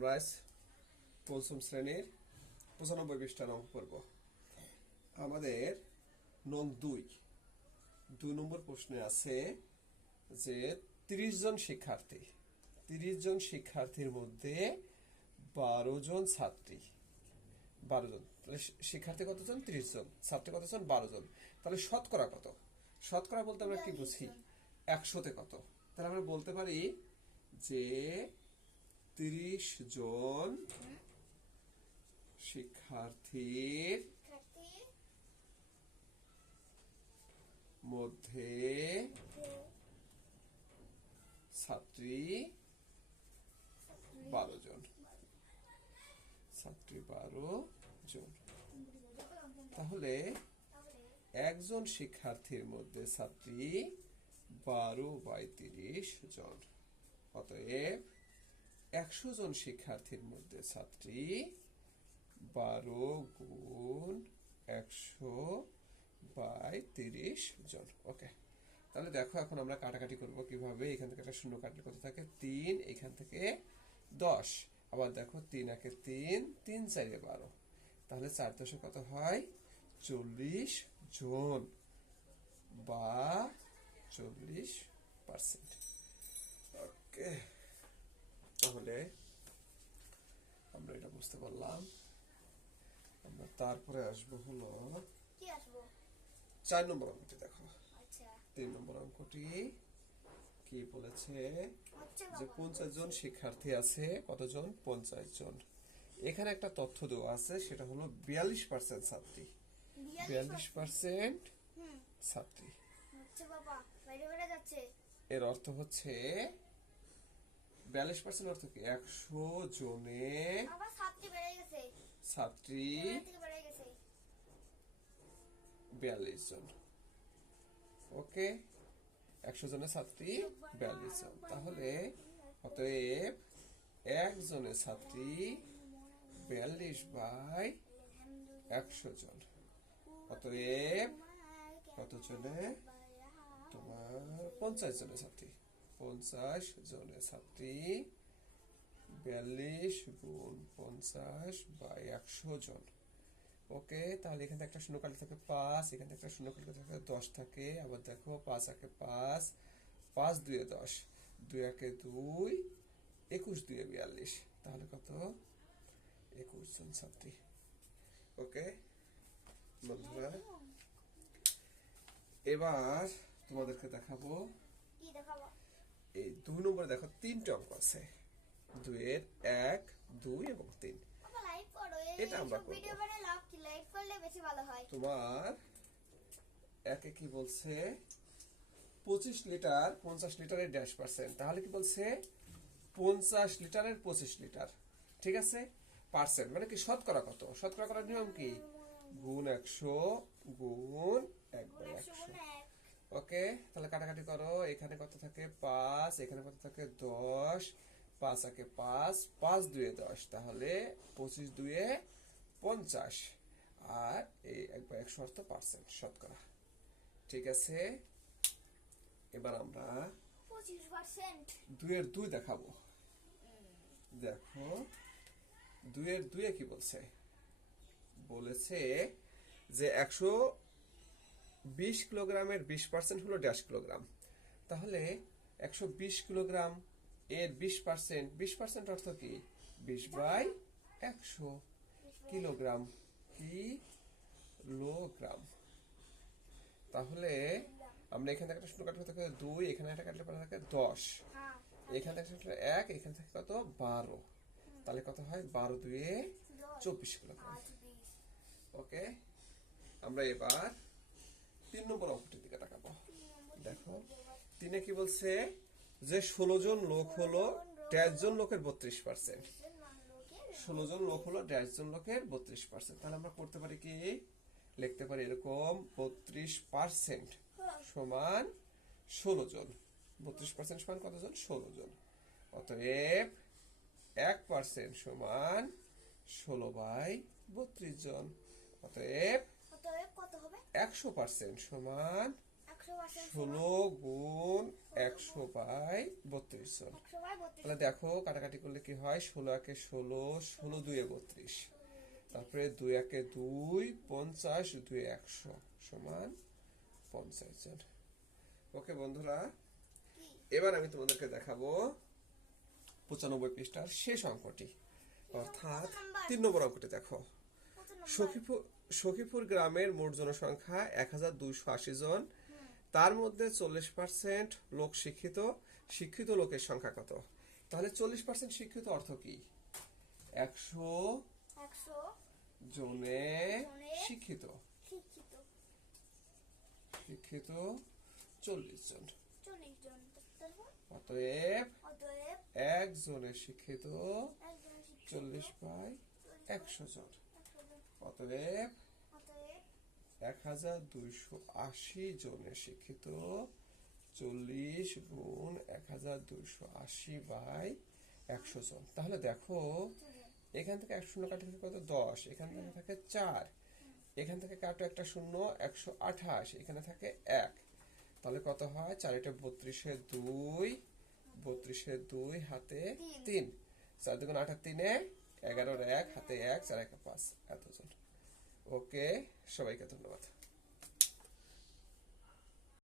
আমরা পঞ্চম শ্রেণীর 95 পৃষ্ঠার অঙ্ক করব। আমাদের নং 2 নম্বর প্রশ্নে আছে যে 30 জন শিক্ষার্থীর মধ্যে 12 জন ছাত্রী, 12 জন, তাহলে শিক্ষার্থী কতজন? 30 জন, ছাত্রী কতজন? 12 জন। তাহলে শতকরা কত? শতকরা বলতে আমরা কি বুঝি? 100-তে কত? তাহলে আমরা বলতে পারি যে 30 জন শিক্ষার্থীর মধ্যে ছাত্রী 12 জন, তাহলে একজন শিক্ষার্থীর মধ্যে ছাত্রী 12/30 জন, অতএব 100 জন শিক্ষার্থীর মধ্যে ছাত্রী 12 গুণ 100/30 জন। ওকে, তাহলে দেখো এখন আমরা কাটাকাটি করব কিভাবে। এখান থেকে একটা শূন্য কাটলে কত থাকে? 3, এখান থেকে 10, আবার দেখো 3 একে 3, 3 4 12, তাহলে 4 10 কত হয়? 40 জন বা 40%। ওকে, তাহলে আমরা এটা বুঝতে পারলাম। আমরা তারপরে আসবো হলো 4 নম্বর অঙ্কটি। দেখো 3 নম্বর অঙ্কটি কি বলেছে যে 50 জন শিক্ষার্থী আছে। কতজন? 50 জন। এখানে একটা তথ্য দেওয়া আছে, সেটা হলো 42% ছাত্রী। 42% ছাত্রী। এর অর্থ হচ্ছে 42% অর্থ কি? 100 জনে ছাত্রী 42 জন। ওকে, 100 জনের ছাত্রী 42 জন। তাহলে অতএব একজনের ছাত্রী 42/100 জন, অতএব কত জনে? তোমার 50 জনের ছাত্রী। 50 জনের ছাত্রী 42 গুণ 50/100 জন। ওকে, তাহলে এখানে একটা শূন্য কাটলে থাকে 5, এখানে একটা শূন্য কাটলে থাকে 10 থাকে। আবার দেখো 5 একে 5, 5 2 এ 10, 2 একে 2, 21 2 এ 42, তাহলে কত? 21 জন ছাত্রী। ওকে বন্ধুরা, এবার তোমাদেরকে দেখাবো এই 2 নম্বরে। দেখো 3টে অঙ্ক আছে, 2 এর 1, 2 এবং 3। এটা আমরা করব। তোমার একে কি বলছে? 25 লিটার 50 লিটারের %। তাহলে কি বলছে? 50 লিটারের 25 লিটার। ঠিক আছে, পার্সেন্ট মানে কি? শতকরা কত? শতকরা করার নিয়ম কি? গুণ 100 গুণ 1/100। ওকে, তাহলে কাটাকাটি করো। এখানে কত থাকে? 5, এখানে কত থাকে? 10, 5 একে 5, 5 2 এ 10, তাহলে 25 2 এ 50, আর এই 1/100 অর্থ পার্সেন্ট, শতকরা। ঠিক আছে, এবার আমরা 2 এর 2 দেখাবো। দেখো 2 এর 2 এ কি বলছে? বলেছে যে 120 কিলোগ্রামের 20% হলো 1.5 কিলোগ্রাম। তাহলে 120 কিলোগ্রাম এর 20%, 20% অর্থ কি? 20/100 কিলোগ্রাম, কিলোগ্রাম। তাহলে আমরা এখান থেকে একটা শূন্য কাটলে থাকে 2, এখানে একটা কাটলে পরে থাকে 10, এখান থেকে 1, এখান থেকে কত? 12, তাহলে কত হয়? 12 2 এ 24 কিলোগ্রাম। ওকে, আমরা এবার 3 নম্বর অঙ্কটির দিকে তাকাবো। দেখো 3 এ কি বলছে? যে 16 জন লোক হলো 1.5 জন লোকের 32%। 16 জন লোক হলো 1.5 জন লোকের 32%। তাহলে আমরা করতে পারি কি? লিখতে পারি এরকম, 32% সমান 16 জন। 32% সমান কতজন? 16 জন। অতএব 1% সমান 16/32 জন। অতএব 100% সমান 100% 16 × 100/32 জন। 100/32 তাহলে দেখো কাটাকাটি করলে কি হয়, 16 × 1 = 16, 16 × 2 = 32, তারপরে 2 × 1 = 2, 50, 2 × 100 = 50 জন। ওকে বন্ধুরা, এবার আমি তোমাদেরকে দেখাবো 95 পৃষ্ঠার শেষ অঙ্কটি, অর্থাৎ 3 নম্বর অঙ্কটি। দেখো, সখীপুর গ্রামের মোট জনসংখ্যা 1280 জন, তার মধ্যে 40% লোক শিক্ষিত। শিক্ষিত লোকের সংখ্যা কত? তাহলে 40% শিক্ষিত অর্থ কি? 100 জনে শিক্ষিত, শিক্ষিত শিক্ষিত 40 জন। 40 জন। অতএব অতএব একজনের শিক্ষিত একজন শিক্ষিত 40/100 জন। 100 জন। অতএব অতএব 1280 জনের শিক্ষিত 40 × 1280/100 জন। তাহলে দেখো, এখান থেকে 1 শূন্য কাটলে কত? 10, এখান থেকে থাকে 4, এখান থেকে কাটো একটা শূন্য, 128, এখানে থাকে 1, তাহলে কত হয়? 4 × 32 = 2, 32 × 2 হাতে 3, 4 × 2 = 8, 3 = 11, 1 হাতে 1, 4 × 1 = 5, এতজন। ওকে, সবাইকে ধন্যবাদ।